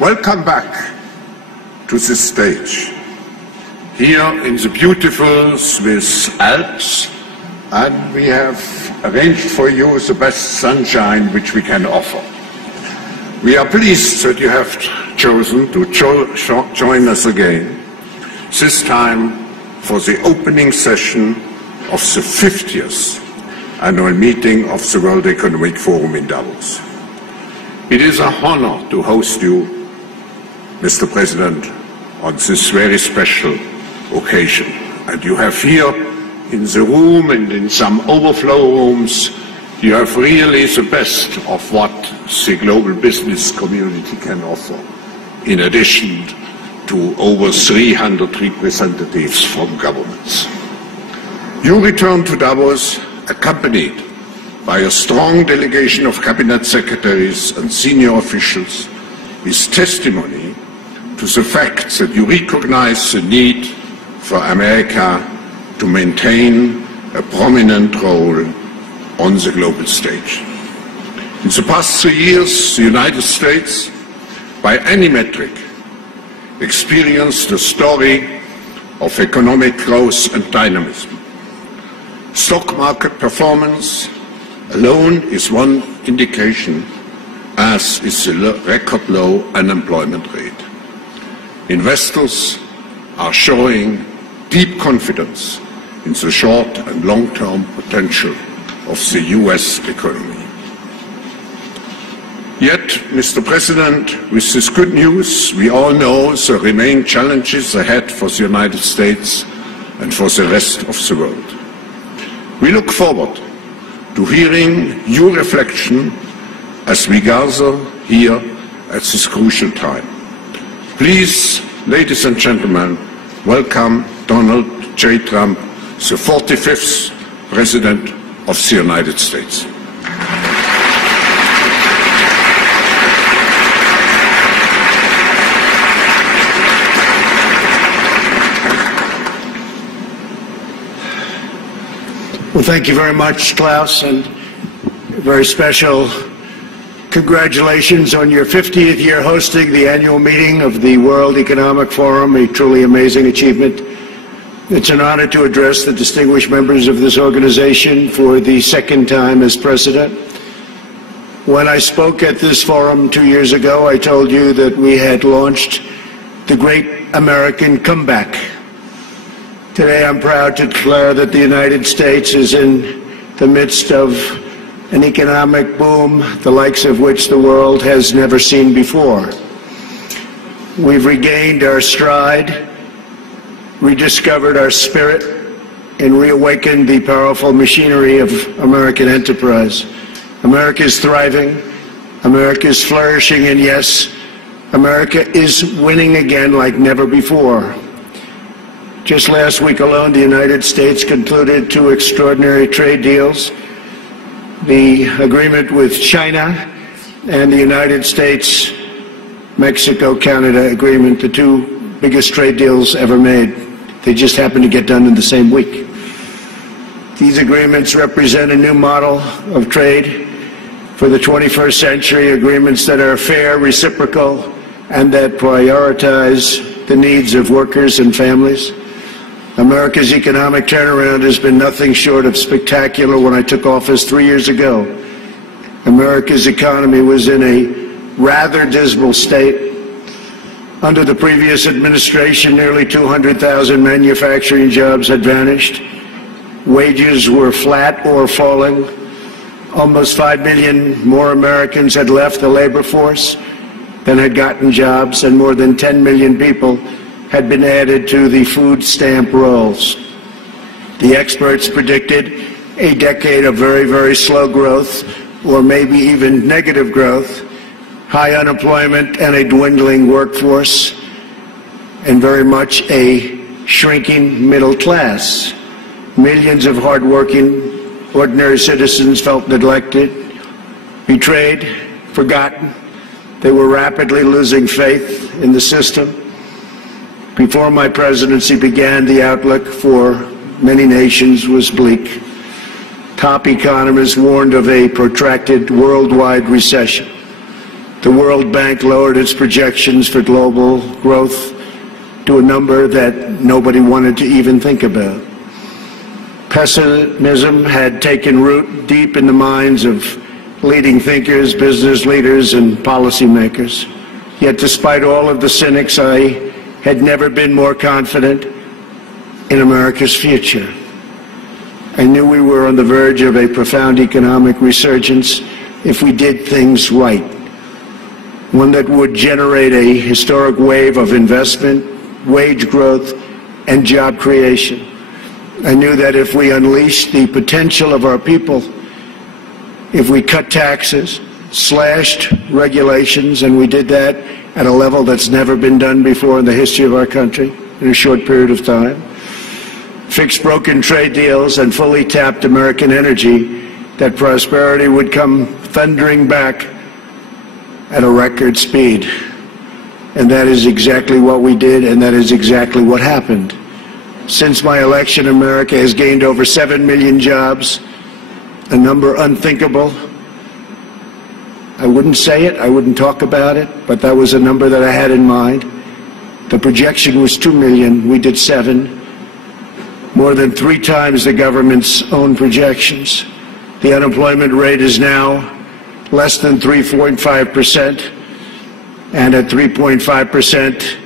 Welcome back to the stage, here in the beautiful Swiss Alps, and we have arranged for you the best sunshine which we can offer. We are pleased that you have chosen to join us again, this time for the opening session of the 50th annual meeting of the World Economic Forum in Davos. It is an honor to host you, Mr. President, on this very special occasion. And you have here in the room and in some overflow rooms, you have really the best of what the global business community can offer, in addition to over 300 representatives from governments. You return to Davos accompanied by a strong delegation of cabinet secretaries and senior officials, is testimony to the fact that you recognize the need for America to maintain a prominent role on the global stage. In the past 3 years, the United States, by any metric, experienced a story of economic growth and dynamism. Stock market performance alone is one indication, as is the record low unemployment rate. Investors are showing deep confidence in the short and long-term potential of the US economy. Yet, Mr. President, with this good news, we all know there remain challenges ahead for the United States and for the rest of the world. We look forward to hearing your reflection as we gather here at this crucial time. Please, ladies and gentlemen, welcome Donald J. Trump, the 45th President of the United States. Well, thank you very much, Klaus, and very special congratulations on your 50th year hosting the annual meeting of the World Economic Forum, a truly amazing achievement. It's an honor to address the distinguished members of this organization for the second time as president. When I spoke at this forum 2 years ago, I told you that we had launched the Great American Comeback. Today, I'm proud to declare that the United States is in the midst of an economic boom, the likes of which the world has never seen before. We've regained our stride, rediscovered our spirit, and reawakened the powerful machinery of American enterprise. America is thriving, America is flourishing, and yes, America is winning again like never before. Just last week alone, the United States concluded 2 extraordinary trade deals, the agreement with China and the United States-Mexico-Canada agreement, the 2 biggest trade deals ever made. They just happened to get done in the same week. These agreements represent a new model of trade for the 21st century, agreements that are fair, reciprocal, and that prioritize the needs of workers and families. America's economic turnaround has been nothing short of spectacular. When I took office 3 years ago, America's economy was in a rather dismal state. Under the previous administration, nearly 200,000 manufacturing jobs had vanished. Wages were flat or falling. Almost 5 million more Americans had left the labor force than had gotten jobs, and more than 10 million people had been added to the food stamp rolls. The experts predicted a decade of very, very slow growth, or maybe even negative growth, high unemployment and a dwindling workforce, and very much a shrinking middle class. Millions of hardworking, ordinary citizens felt neglected, betrayed, forgotten. They were rapidly losing faith in the system. Before my presidency began, the outlook for many nations was bleak. Top economists warned of a protracted worldwide recession. The World Bank lowered its projections for global growth to a number that nobody wanted to even think about. Pessimism had taken root deep in the minds of leading thinkers, business leaders, and policymakers. Yet despite all of the cynics, I had never been more confident in America's future. I knew we were on the verge of a profound economic resurgence if we did things right, one that would generate a historic wave of investment, wage growth, and job creation. I knew that if we unleashed the potential of our people, if we cut taxes, slashed regulations, and we did that at a level that's never been done before in the history of our country in a short period of time, fixed broken trade deals, and fully tapped American energy, that prosperity would come thundering back at a record speed. And that is exactly what we did, and that is exactly what happened. Since my election, America has gained over 7 million jobs, a number unthinkable. I wouldn't say it, I wouldn't talk about it, but that was a number that I had in mind. The projection was 2 million, we did 7, more than 3 times the government's own projections. The unemployment rate is now less than 3.5%, and at 3.5%,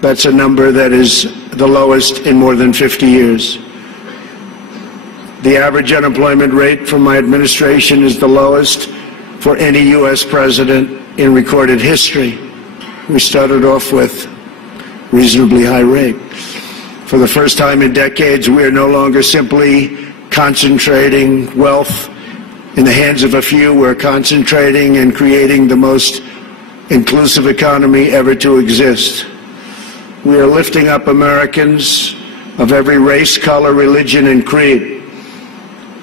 that's a number that is the lowest in more than 50 years. The average unemployment rate from my administration is the lowest for any U.S. president in recorded history. We started off with a reasonably high rate. For the first time in decades, we are no longer simply concentrating wealth in the hands of a few. We're concentrating and creating the most inclusive economy ever to exist. We are lifting up Americans of every race, color, religion, and creed.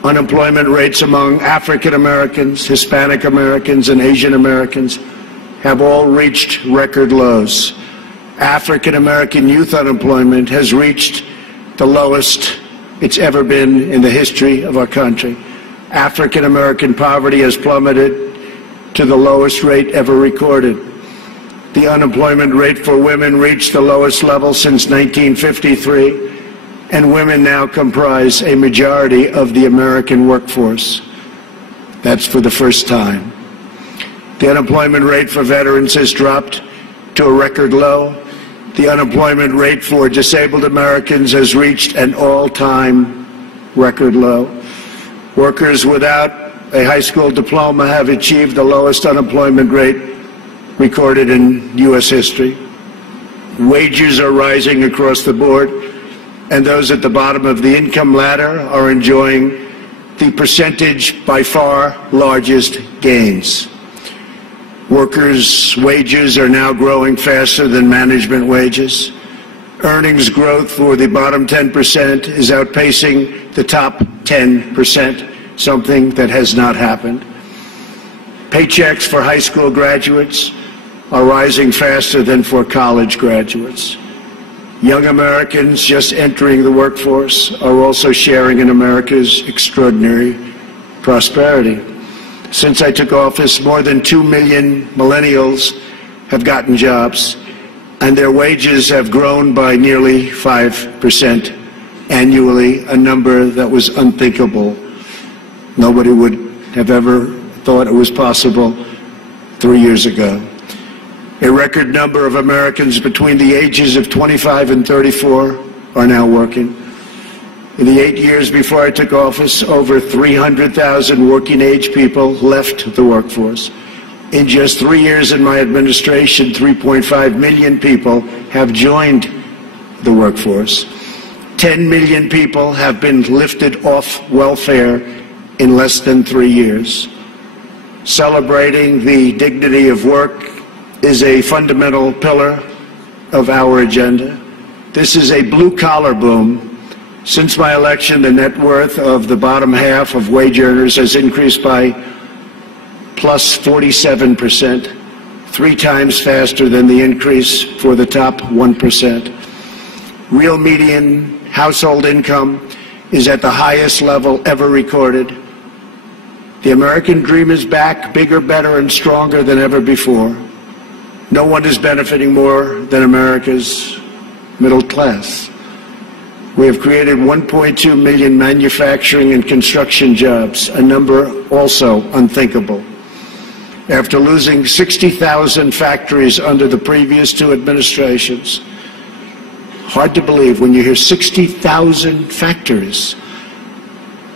Unemployment rates among African Americans, Hispanic Americans, and Asian Americans have all reached record lows. African American youth unemployment has reached the lowest it's ever been in the history of our country. African American poverty has plummeted to the lowest rate ever recorded. The unemployment rate for women reached the lowest level since 1953, and women now comprise a majority of the American workforce. That's for the first time. The unemployment rate for veterans has dropped to a record low. The unemployment rate for disabled Americans has reached an all-time record low. Workers without a high school diploma have achieved the lowest unemployment rate recorded in U.S. history. Wages are rising across the board, and those at the bottom of the income ladder are enjoying the percentage by far largest gains. Workers' wages are now growing faster than management wages. Earnings growth for the bottom 10% is outpacing the top 10%, something that has not happened. Paychecks for high school graduates are rising faster than for college graduates. Young Americans just entering the workforce are also sharing in America's extraordinary prosperity. Since I took office, more than 2 million millennials have gotten jobs, and their wages have grown by nearly 5% annually, a number that was unthinkable. Nobody would have ever thought it was possible 3 years ago. A record number of Americans between the ages of 25 and 34 are now working. In the 8 years before I took office, over 300,000 working-age people left the workforce. In just 3 years in my administration, 3.5 million people have joined the workforce. 10 million people have been lifted off welfare in less than 3 years. Celebrating the dignity of work is a fundamental pillar of our agenda. This is a blue-collar boom. Since my election, the net worth of the bottom half of wage earners has increased by plus 47%, 3 times faster than the increase for the top 1%. Real median household income is at the highest level ever recorded. The American dream is back, bigger, better, and stronger than ever before. No one is benefiting more than America's middle class. We have created 1.2 million manufacturing and construction jobs, a number also unthinkable. After losing 60,000 factories under the previous two administrations, hard to believe when you hear 60,000 factories.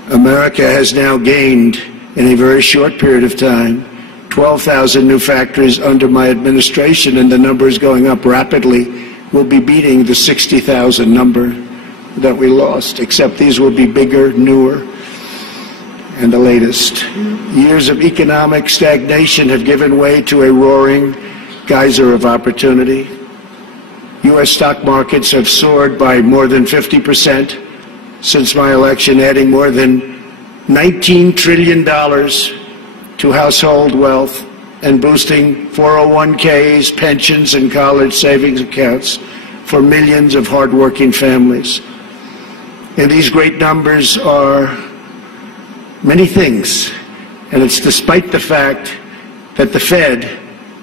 America has now gained, in a very short period of time, 12,000 new factories under my administration, and the number is going up rapidly. We'll be beating the 60,000 number that we lost, except these will be bigger, newer, and the latest. Years of economic stagnation have given way to a roaring geyser of opportunity. U.S. stock markets have soared by more than 50% since my election, adding more than $19 trillion to household wealth and boosting 401ks, pensions, and college savings accounts for millions of hardworking families. And these great numbers are many things, and it's despite the fact that the Fed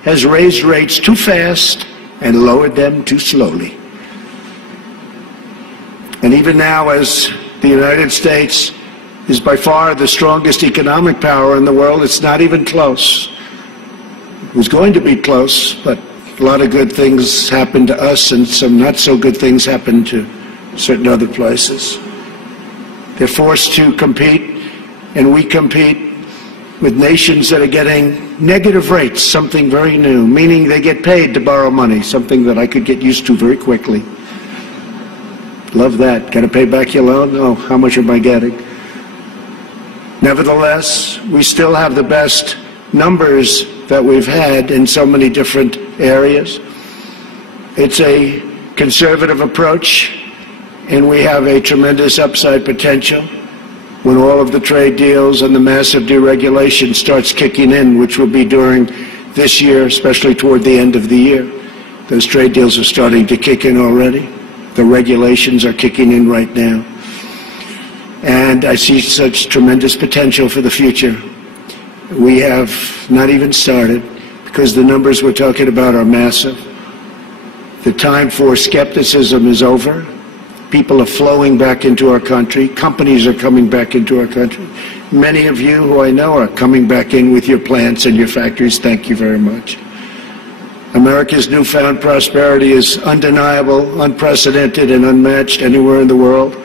has raised rates too fast and lowered them too slowly. And even now, as the United States is by far the strongest economic power in the world, it's not even close. It was going to be close, but a lot of good things happened to us and some not so good things happened to certain other places. They're forced to compete, and we compete with nations that are getting negative rates, something very new, meaning they get paid to borrow money, something that I could get used to very quickly. Love that. Got to pay back your loan? Oh, how much am I getting? Nevertheless, we still have the best numbers that we've had in so many different areas. It's a conservative approach, and we have a tremendous upside potential when all of the trade deals and the massive deregulation starts kicking in, which will be during this year, especially toward the end of the year. Those trade deals are starting to kick in already. The regulations are kicking in right now. And I see such tremendous potential for the future. We have not even started, because the numbers we're talking about are massive. The time for skepticism is over. People are flowing back into our country. Companies are coming back into our country. Many of you who I know are coming back in with your plants and your factories. Thank you very much. America's newfound prosperity is undeniable, unprecedented, and unmatched anywhere in the world.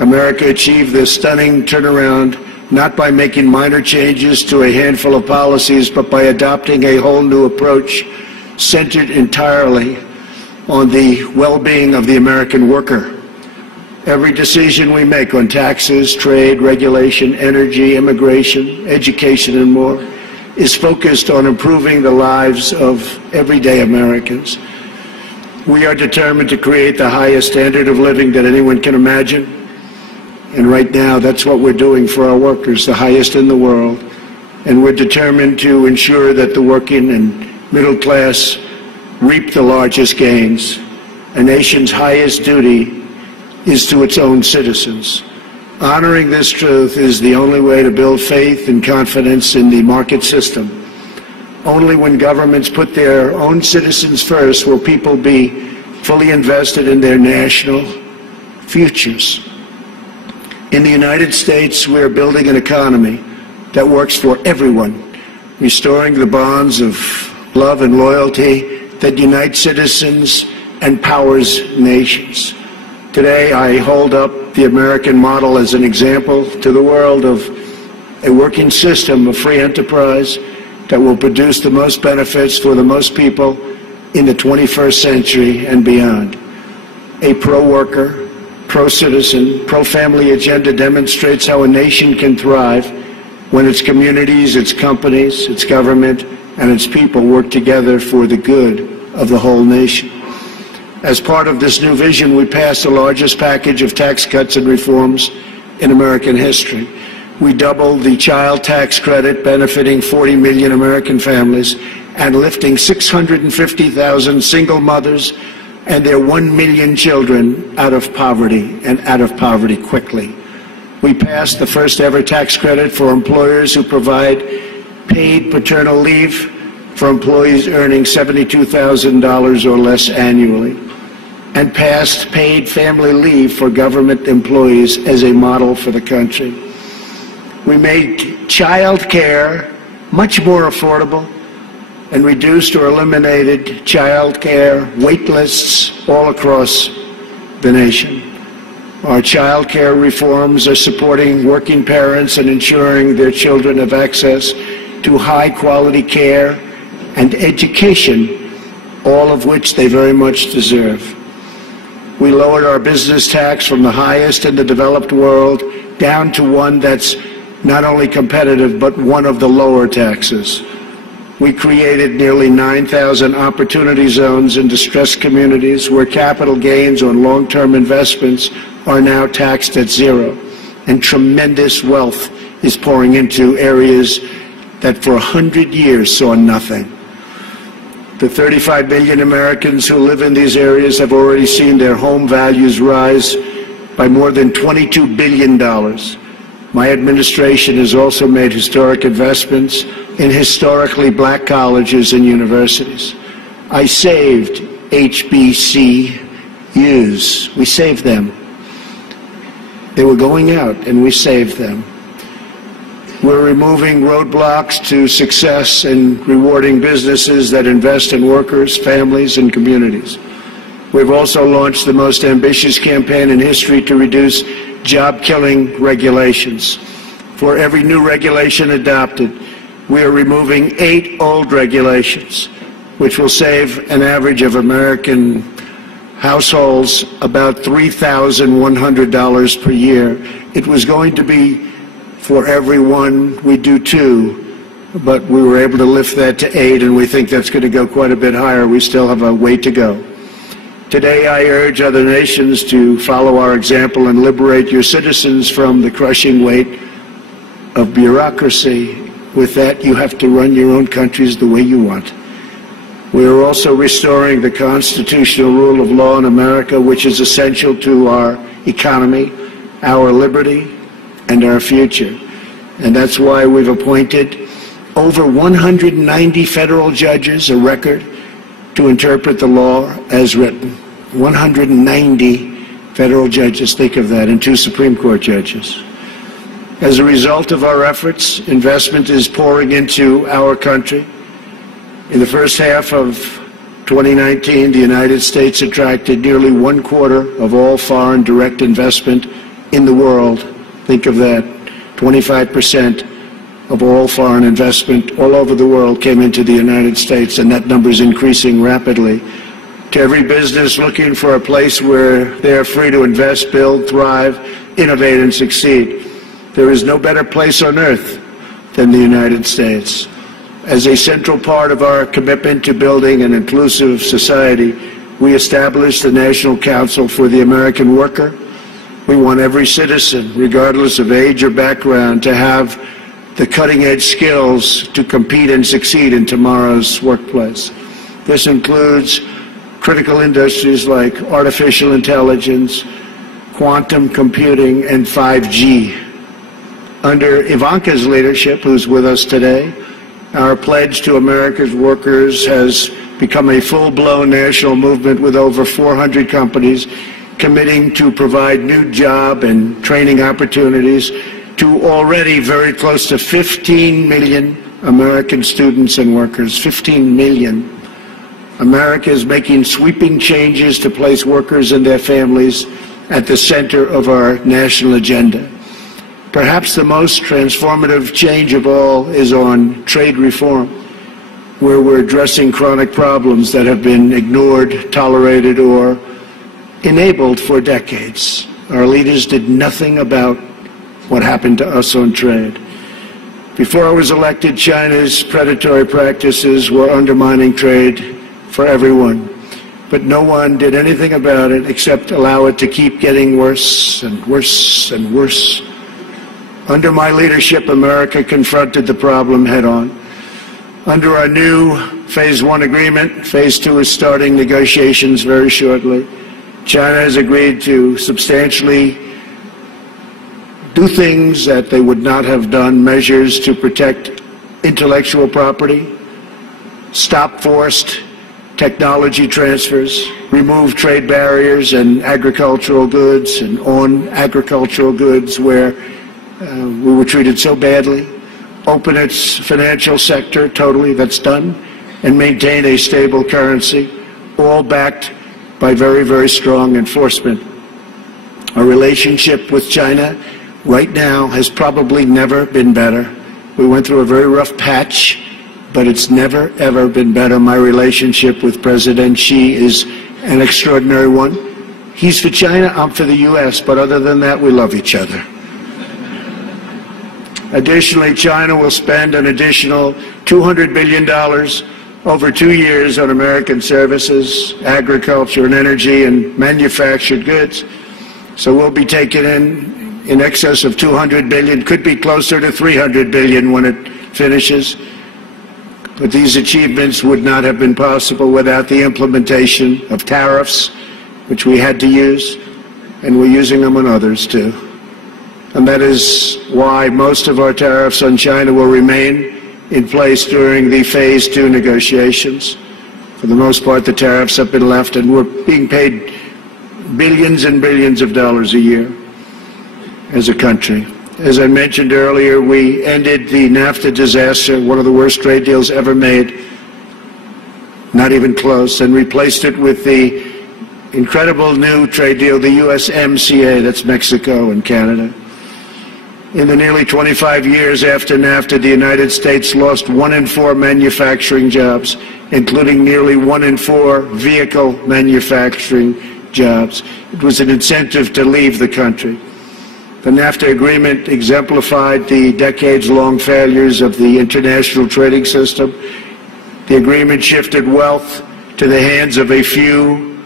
America achieved this stunning turnaround not by making minor changes to a handful of policies, but by adopting a whole new approach centered entirely on the well-being of the American worker. Every decision we make on taxes, trade, regulation, energy, immigration, education, and more is focused on improving the lives of everyday Americans. We are determined to create the highest standard of living that anyone can imagine. And right now, that's what we're doing for our workers, the highest in the world. And we're determined to ensure that the working and middle class reap the largest gains. A nation's highest duty is to its own citizens. Honoring this truth is the only way to build faith and confidence in the market system. Only when governments put their own citizens first will people be fully invested in their national futures. In the United States, we are building an economy that works for everyone, restoring the bonds of love and loyalty that unites citizens and powers nations. Today, I hold up the American model as an example to the world of a working system of free enterprise that will produce the most benefits for the most people in the 21st century and beyond. A pro-worker, pro-citizen, pro-family agenda demonstrates how a nation can thrive when its communities, its companies, its government, and its people work together for the good of the whole nation. As part of this new vision, we passed the largest package of tax cuts and reforms in American history. We doubled the child tax credit, benefiting 40 million American families and lifting 650,000 single mothers and their 1 million children out of poverty, and out of poverty quickly. We passed the first ever tax credit for employers who provide paid paternal leave for employees earning $72,000 or less annually, and passed paid family leave for government employees as a model for the country. We made child care much more affordable and reduced or eliminated child care wait lists all across the nation. Our child care reforms are supporting working parents and ensuring their children have access to high-quality care and education, all of which they very much deserve. We lowered our business tax from the highest in the developed world down to one that's not only competitive, but one of the lower taxes. We created nearly 9,000 opportunity zones in distressed communities where capital gains on long-term investments are now taxed at zero, and tremendous wealth is pouring into areas that for 100 years saw nothing. The 35 million Americans who live in these areas have already seen their home values rise by more than $22 billion. My administration has also made historic investments in historically black colleges and universities. I saved HBCUs. We saved them. They were going out, and we saved them. We're removing roadblocks to success and rewarding businesses that invest in workers, families, and communities. We've also launched the most ambitious campaign in history to reduce job-killing regulations. For every new regulation adopted, we are removing 8 old regulations, which will save an average of American households about $3,100 per year. It was going to be for everyone, we do 2, but we were able to lift that to 8, and we think that's going to go quite a bit higher. We still have a way to go. Today, I urge other nations to follow our example and liberate your citizens from the crushing weight of bureaucracy. With that, you have to run your own countries the way you want. We are also restoring the constitutional rule of law in America, which is essential to our economy, our liberty, and our future. And that's why we've appointed over 190 federal judges, a record, to interpret the law as written. 190 federal judges, think of that, and 2 Supreme Court judges. As a result of our efforts, investment is pouring into our country. In the first half of 2019, the United States attracted nearly 1/4 of all foreign direct investment in the world. Think of that. 25% of all foreign investment all over the world came into the United States, and that number is increasing rapidly. To every business looking for a place where they are free to invest, build, thrive, innovate, and succeed, there is no better place on earth than the United States. As a central part of our commitment to building an inclusive society, we established the National Council for the American Worker. We want every citizen, regardless of age or background, to have the cutting-edge skills to compete and succeed in tomorrow's workplace. This includes critical industries like artificial intelligence, quantum computing, and 5G. Under Ivanka's leadership, who's with us today, our pledge to America's workers has become a full-blown national movement with over 400 companies committing to provide new job and training opportunities to already very close to 15 million American students and workers. 15 million. America is making sweeping changes to place workers and their families at the center of our national agenda. Perhaps the most transformative change of all is on trade reform, where we're addressing chronic problems that have been ignored, tolerated, or enabled for decades. Our leaders did nothing about what happened to us on trade. Before I was elected, China's predatory practices were undermining trade for everyone, but no one did anything about it except allow it to keep getting worse and worse and worse. Under my leadership, America confronted the problem head-on. Under our new Phase 1 agreement, Phase 2 is starting negotiations very shortly. China has agreed to substantially do things that they would not have done, measures to protect intellectual property, stop forced technology transfers, remove trade barriers and agricultural goods and on agricultural goods where we were treated so badly, open its financial sector totally, that's done, and maintain a stable currency, all backed by very, very strong enforcement. Our relationship with China right now has probably never been better. We went through a very rough patch, but it's never, ever been better. My relationship with President Xi is an extraordinary one. He's for China, I'm for the U.S., but other than that, we love each other. Additionally, China will spend an additional $200 billion over 2 years on American services, agriculture and energy and manufactured goods. So we'll be taking in excess of $200 billion, could be closer to $300 billion when it finishes. But these achievements would not have been possible without the implementation of tariffs, which we had to use, and we're using them on others too. And that is why most of our tariffs on China will remain in place during the Phase 2 negotiations. For the most part, the tariffs have been left, and we're being paid billions and billions of dollars a year as a country. As I mentioned earlier, we ended the NAFTA disaster, one of the worst trade deals ever made, not even close, and replaced it with the incredible new trade deal, the USMCA, that's Mexico and Canada. In the nearly 25 years after NAFTA, the United States lost 1 in 4 manufacturing jobs, including nearly 1 in 4 vehicle manufacturing jobs. It was an incentive to leave the country. The NAFTA agreement exemplified the decades-long failures of the international trading system. The agreement shifted wealth to the hands of a few,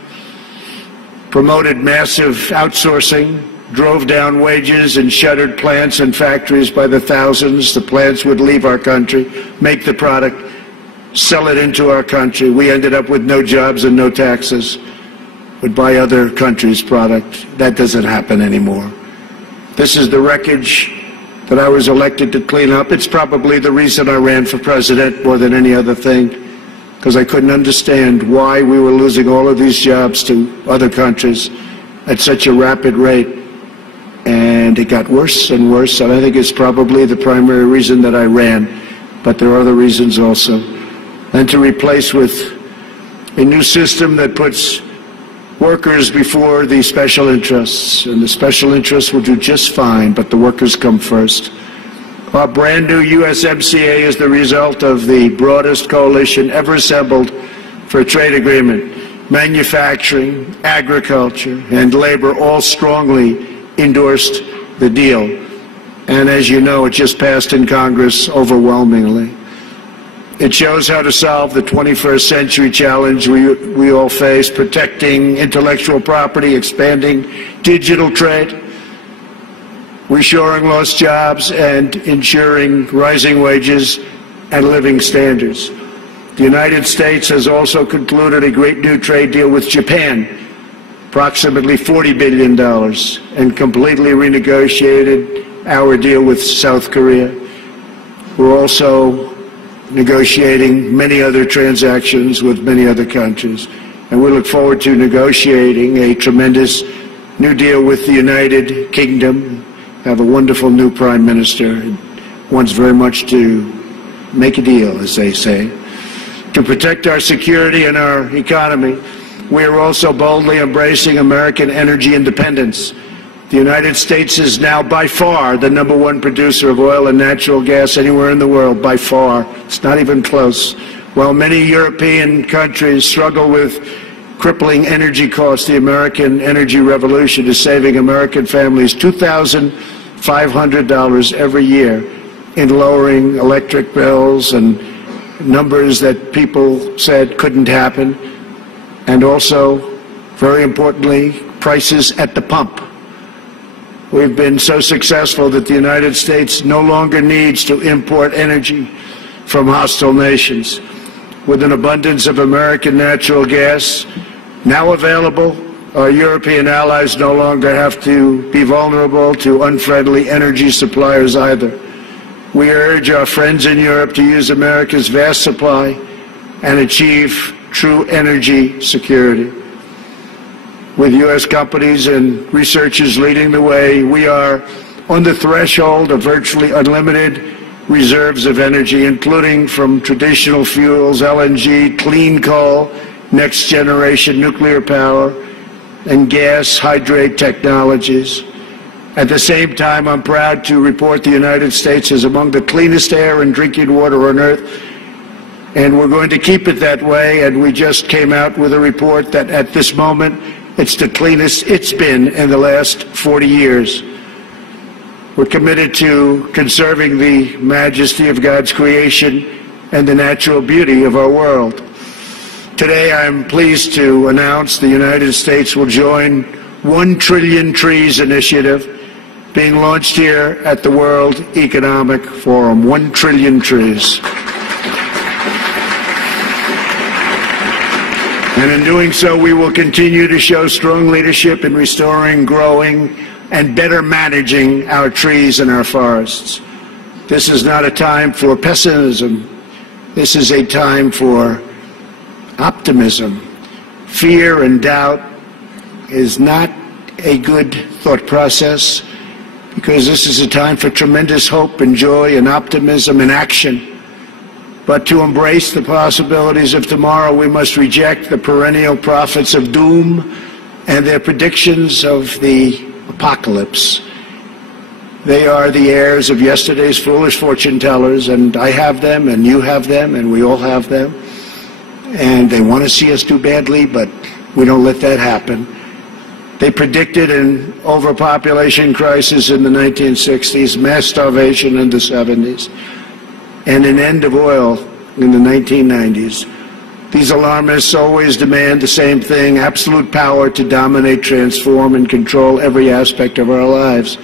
promoted massive outsourcing, drove down wages, and shuttered plants and factories by the thousands. The plants would leave our country, make the product, sell it into our country. We ended up with no jobs and no taxes. Would buy other countries' product. That doesn't happen anymore. This is the wreckage that I was elected to clean up. It's probably the reason I ran for president more than any other thing, because I couldn't understand why we were losing all of these jobs to other countries at such a rapid rate. And it got worse and worse, and I think it's probably the primary reason that I ran, but there are other reasons also. And to replace with a new system that puts workers before the special interests, and the special interests will do just fine, but the workers come first. Our brand new USMCA is the result of the broadest coalition ever assembled for a trade agreement. Manufacturing, agriculture, and labor all strongly endorsed the deal. And as you know, it just passed in Congress overwhelmingly. It shows how to solve the 21st century challenge we all face, protecting intellectual property, expanding digital trade, reshoring lost jobs, and ensuring rising wages and living standards. The United States has also concluded a great new trade deal with Japan, approximately $40 billion, and completely renegotiated our deal with South Korea. We're also negotiating many other transactions with many other countries, and we look forward to negotiating a tremendous new deal with the United Kingdom. Have a wonderful new Prime Minister who wants very much to make a deal, as they say. To protect our security and our economy, we are also boldly embracing American energy independence. The United States is now by far the #1 producer of oil and natural gas anywhere in the world, by far. It's not even close. While many European countries struggle with crippling energy costs, the American energy revolution is saving American families $2,500 every year in lowering electric bills, and numbers that people said couldn't happen. And also, very importantly, prices at the pump. We've been so successful that the United States no longer needs to import energy from hostile nations. With an abundance of American natural gas now available Our European allies no longer have to be vulnerable to unfriendly energy suppliers either. We urge our friends in Europe to use America's vast supply and achieve true energy security. With U.S. companies and researchers leading the way, we are on the threshold of virtually unlimited reserves of energy, including from traditional fuels, LNG, clean coal, next-generation nuclear power, and gas hydrate technologies. At the same time, I'm proud to report the United States is among the cleanest air and drinking water on earth, and we're going to keep it that way, and we just came out with a report that at this moment, it's the cleanest it's been in the last 40 years. We're committed to conserving the majesty of God's creation and the natural beauty of our world. Today, I'm pleased to announce the United States will join 1 Trillion Trees initiative being launched here at the World Economic Forum. 1 trillion trees. And in doing so, we will continue to show strong leadership in restoring, growing, and better managing our trees and our forests. This is not a time for pessimism. This is a time for optimism. Fear and doubt is not a good thought process, because this is a time for tremendous hope and joy and optimism and action. But to embrace the possibilities of tomorrow, we must reject the perennial prophets of doom and their predictions of the apocalypse. They are the heirs of yesterday's foolish fortune tellers, and I have them, and you have them, and we all have them. And they want to see us do badly, but we don't let that happen. They predicted an overpopulation crisis in the 1960s, mass starvation in the 70s, and an end of oil in the 1990s. These alarmists always demand the same thing: absolute power to dominate, transform, and control every aspect of our lives.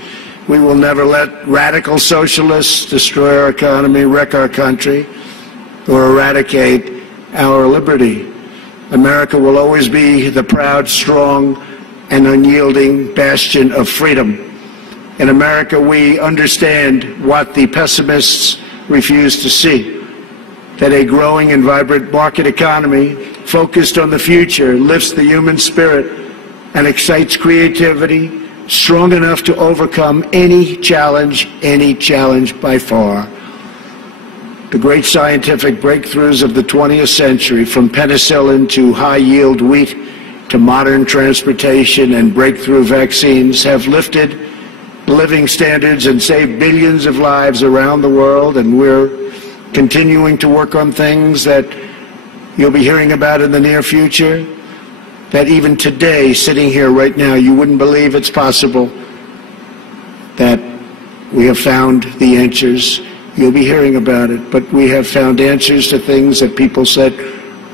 We will never let radical socialists destroy our economy, wreck our country, or eradicate our liberty. America will always be the proud, strong, and unyielding bastion of freedom. In America, we understand what the pessimists refuse to see: that a growing and vibrant market economy focused on the future lifts the human spirit and excites creativity strong enough to overcome any challenge by far. The great scientific breakthroughs of the 20th century, from penicillin to high-yield wheat to modern transportation and breakthrough vaccines, have lifted living standards and saved billions of lives around the world, and we're continuing to work on things that you'll be hearing about in the near future, that even today, sitting here right now, you wouldn't believe it's possible, that we have found the answers. You'll be hearing about it, but we have found answers to things that people said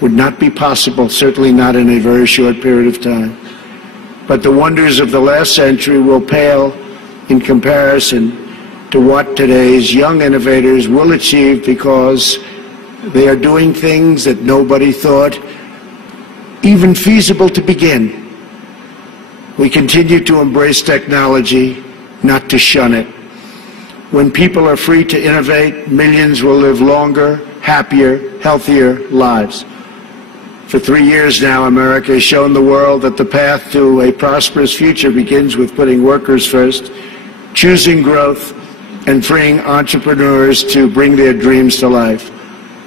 would not be possible, certainly not in a very short period of time. But the wonders of the last century will pale in comparison to what today's young innovators will achieve, because they are doing things that nobody thought even feasible to begin. We continue to embrace technology, not to shun it. When people are free to innovate, millions will live longer, happier, healthier lives. For 3 years now, America has shown the world that the path to a prosperous future begins with putting workers first, choosing growth, and freeing entrepreneurs to bring their dreams to life.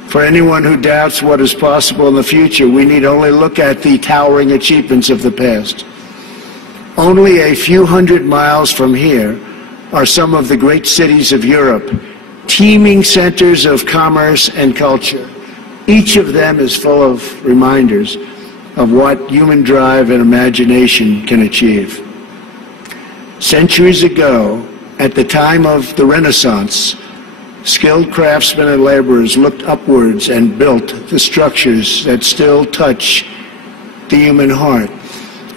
For anyone who doubts what is possible in the future, we need only look at the towering achievements of the past. Only a few hundred miles from here are some of the great cities of Europe, teeming centers of commerce and culture. Each of them is full of reminders of what human drive and imagination can achieve. Centuries ago, at the time of the Renaissance, skilled craftsmen and laborers looked upwards and built the structures that still touch the human heart.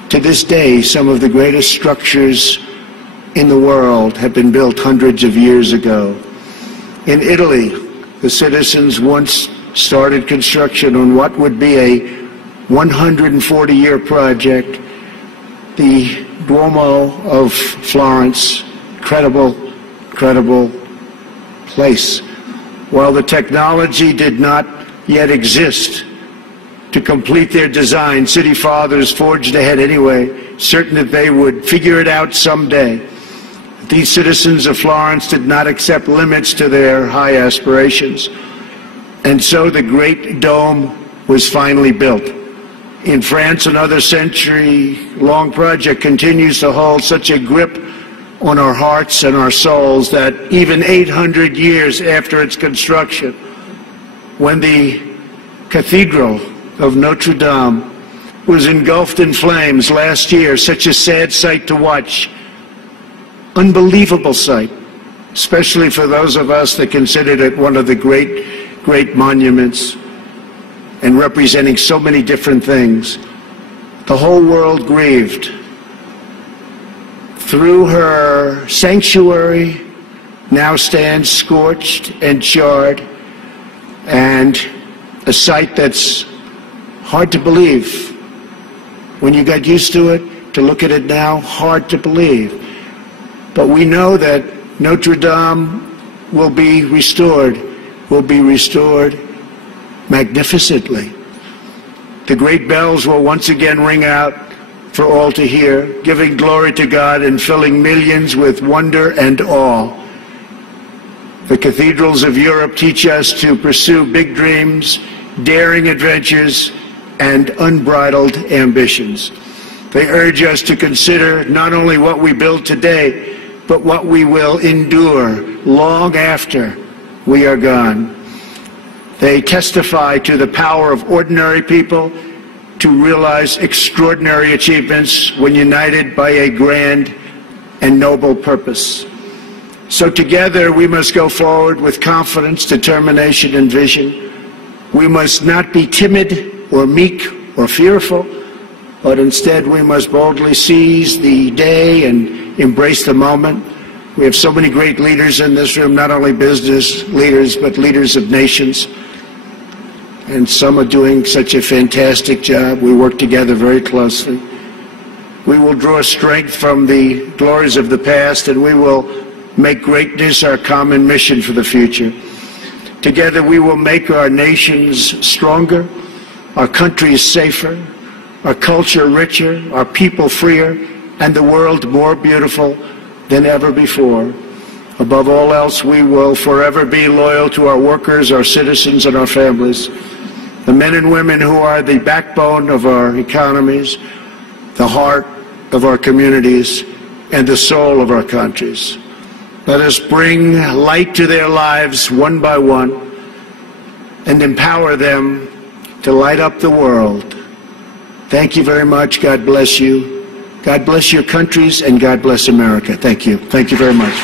To this day, some of the greatest structures in the world have been built hundreds of years ago. In Italy, the citizens once started construction on what would be a 140-year project the Duomo of Florence, incredible place. While the technology did not yet exist to complete their design, city fathers forged ahead anyway, certain that they would figure it out someday. These citizens of Florence did not accept limits to their high aspirations. And so the great dome was finally built. In France, another century-long project continues to hold such a grip on our hearts and our souls that even 800 years after its construction, when the Cathedral of Notre Dame was engulfed in flames last year, such a sad sight to watch, unbelievable sight, especially for those of us that considered it one of the great monuments and representing so many different things. The whole world grieved. Through her sanctuary now stands scorched and charred, and a sight that's hard to believe. When you got used to it, to look at it now, hard to believe. But we know that Notre Dame will be restored magnificently. The great bells will once again ring out for all to hear, giving glory to God and filling millions with wonder and awe. The cathedrals of Europe teach us to pursue big dreams, daring adventures, and unbridled ambitions. They urge us to consider not only what we build today, but what we will endure long after we are gone. They testify to the power of ordinary people to realize extraordinary achievements when united by a grand and noble purpose. So together we must go forward with confidence, determination, and vision. We must not be timid or meek or fearful, but instead we must boldly seize the day and embrace the moment. We have so many great leaders in this room, not only business leaders, but leaders of nations. And some are doing such a fantastic job. We work together very closely. We will draw strength from the glories of the past, and we will make greatness our common mission for the future. Together we will make our nations stronger, our countries safer, our culture richer, our people freer, and the world more beautiful than ever before. Above all else, we will forever be loyal to our workers, our citizens, and our families, the men and women who are the backbone of our economies, the heart of our communities, and the soul of our countries. Let us bring light to their lives one by one and empower them to light up the world. Thank you very much. God bless you. God bless your countries, and God bless America. Thank you. Thank you very much.